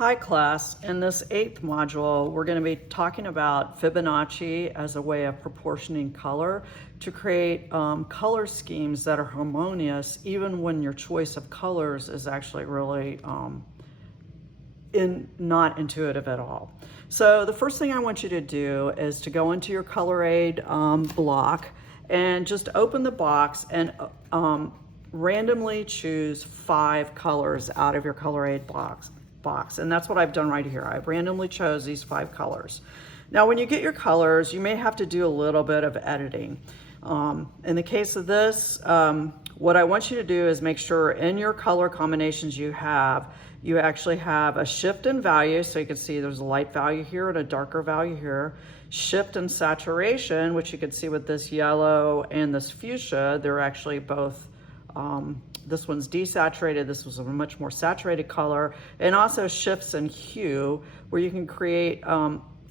Hi class, in this 8th module we're going to be talking about Fibonacci as a way of proportioning color to create color schemes that are harmonious even when your choice of colors is actually really not intuitive at all. So the first thing I want you to do is to go into your color aid block and just open the box and randomly choose 5 colors out of your color aid box. And that's what I've done right here. I've randomly chose these 5 colors. Now when you get your colors, you may have to do a little bit of editing. In the case of this, what I want you to do is make sure in your color combinations you actually have a shift in value. So you can see there's a light value here and a darker value here. Shift in saturation, which you can see with this yellow and this fuchsia, they're actually both this one's desaturated, this was a much more saturated color, and also shifts in hue where you can create,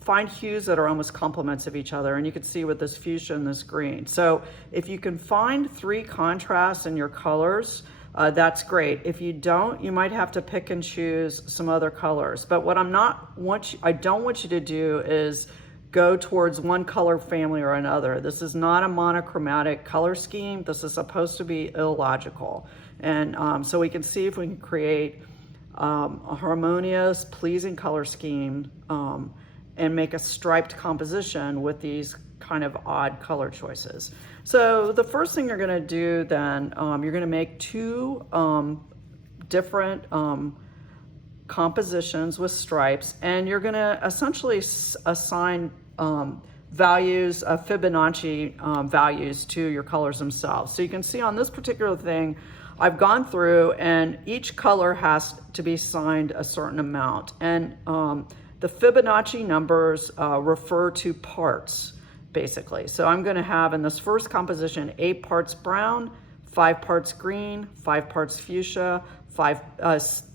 find hues that are almost complements of each other, and you can see with this fuchsia and this green. So if you can find 3 contrasts in your colors, that's great. If you don't, you might have to pick and choose some other colors. But what I don't want you to do is go towards one color family or another. This is not a monochromatic color scheme. This is supposed to be illogical. And so we can see if we can create a harmonious, pleasing color scheme and make a striped composition with these kind of odd color choices. So the first thing you're gonna do then, you're gonna make 2 different compositions with stripes, and you're going to essentially assign values of Fibonacci values to your colors themselves. So you can see on this particular thing, I've gone through and each color has to be assigned a certain amount, and the Fibonacci numbers refer to parts basically. So I'm going to have in this first composition 8 parts brown, 5 parts green, 5 parts fuchsia,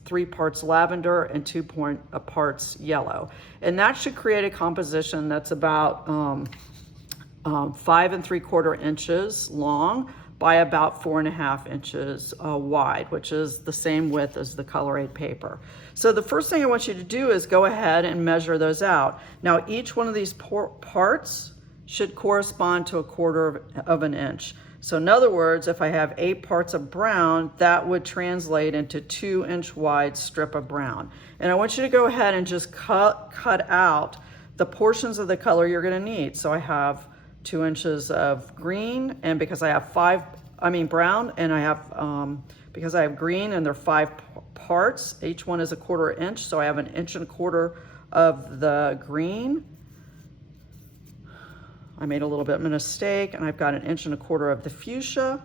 3 parts lavender, and 2 parts yellow. And that should create a composition that's about 5 3/4 inches long by about 4.5 inches wide, which is the same width as the color aid paper. So the first thing I want you to do is go ahead and measure those out. Now each one of these parts should correspond to 1/4 of an inch. So in other words, if I have 8 parts of brown, that would translate into 2-inch wide strip of brown. And I want you to go ahead and just cut out the portions of the color you're gonna need. So I have 2 inches of green, and because I have brown, and I have, because I have green and they're 5 parts, each one is 1/4 inch, so I have 1 1/4 inches of the green. I made a little bit of a mistake, and I've got 1 1/4 inches of the fuchsia,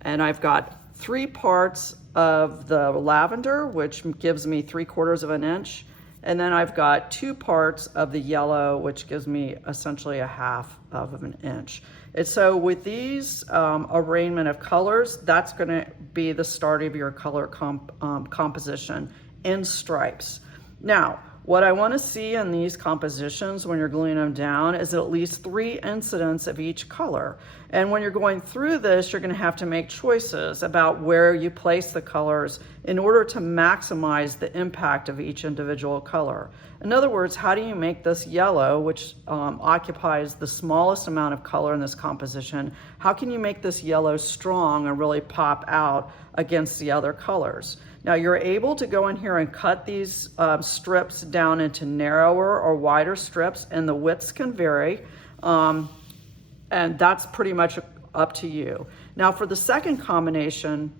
and I've got 3 parts of the lavender, which gives me 3/4 of an inch, and then I've got 2 parts of the yellow, which gives me essentially 1/2 of an inch. And so with these arrangement of colors, that's going to be the start of your color composition in stripes. Now, what I want to see in these compositions when you're gluing them down is at least 3 incidents of each color. And when you're going through this, you're going to have to make choices about where you place the colors in order to maximize the impact of each individual color. In other words, how do you make this yellow, which occupies the smallest amount of color in this composition, how can you make this yellow strong and really pop out against the other colors? Now you're able to go in here and cut these strips down into narrower or wider strips, and the widths can vary, and that's pretty much up to you. Now for the second combination,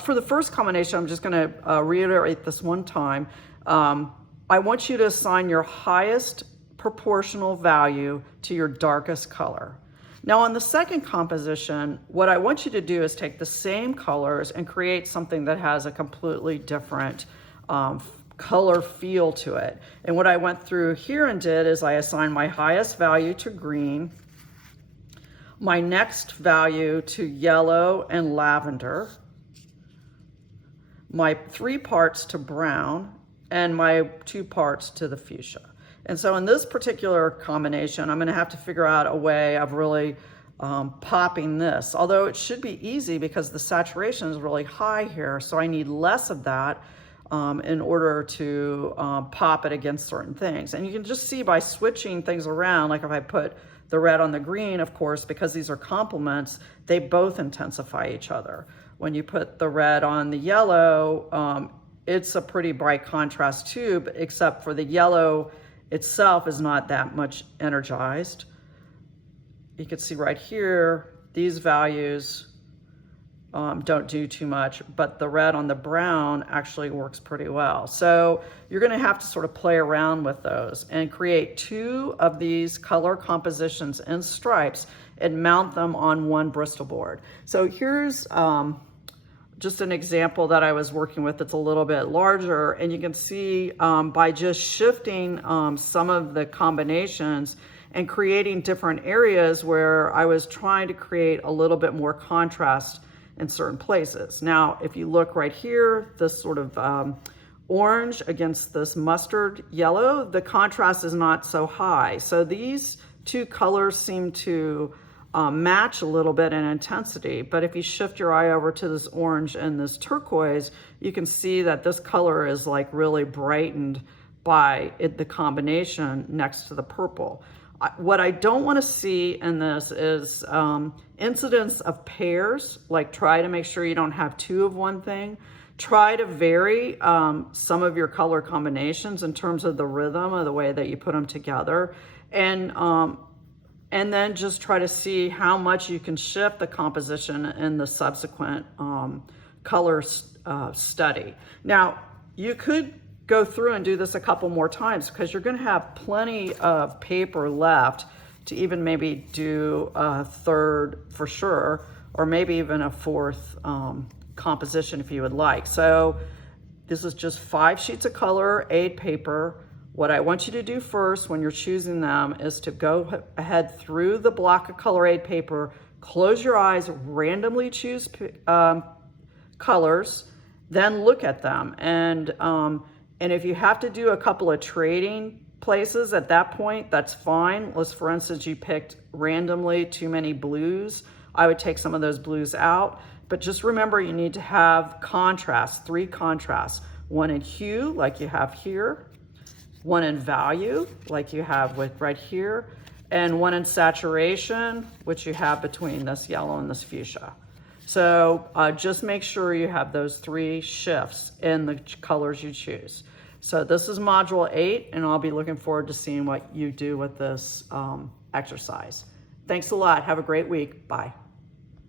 for the first combination, I'm just going to reiterate this one time. I want you to assign your highest proportional value to your darkest color. Now on the second composition, what I want you to do is take the same colors and create something that has a completely different color feel to it. And what I went through here and did is I assigned my highest value to green, my next value to yellow and lavender, my 3 parts to brown, and my 2 parts to the fuchsia. And so in this particular combination, I'm going to have to figure out a way of really popping this, although it should be easy because the saturation is really high here, so I need less of that. in order to pop it against certain things. And you can just see by switching things around, like if I put the red on the green, of course, because these are complements, they both intensify each other. When you put the red on the yellow, it's a pretty bright contrast too, except for the yellow itself is not that much energized. You can see right here, these values don't do too much, but the red on the brown actually works pretty well. So you're going to have to sort of play around with those and create 2 of these color compositions in stripes and mount them on one Bristol board. So here's just an example that I was working with that's a little bit larger, and you can see by just shifting some of the combinations and creating different areas where I was trying to create a little bit more contrast in certain places. Now, if you look right here, this sort of orange against this mustard yellow, the contrast is not so high. So these 2 colors seem to match a little bit in intensity, but if you shift your eye over to this orange and this turquoise, you can see that this color is like really brightened by the combination next to the purple. What I don't want to see in this is incidence of pairs, like try to make sure you don't have 2 of one thing. Try to vary some of your color combinations in terms of the rhythm of the way that you put them together. And then just try to see how much you can shift the composition in the subsequent color study. Now, you could go through and do this a couple more times because you're going to have plenty of paper left to even maybe do a 3rd for sure, or maybe even a 4th composition if you would like. So this is just 5 sheets of color, 8 paper. What I want you to do first when you're choosing them is to go ahead through the block of color aid paper, close your eyes, randomly choose colors, then look at them. And if you have to do a couple of trading places at that point, that's fine. Let's, for instance, you picked randomly too many blues. I would take some of those blues out, but just remember you need to have contrast, 3 contrasts, 1 in hue like you have here, 1 in value like you have with right here, and 1 in saturation, which you have between this yellow and this fuchsia. So just make sure you have those 3 shifts in the colors you choose. So this is module 8, and I'll be looking forward to seeing what you do with this exercise. Thanks a lot. Have a great week. Bye.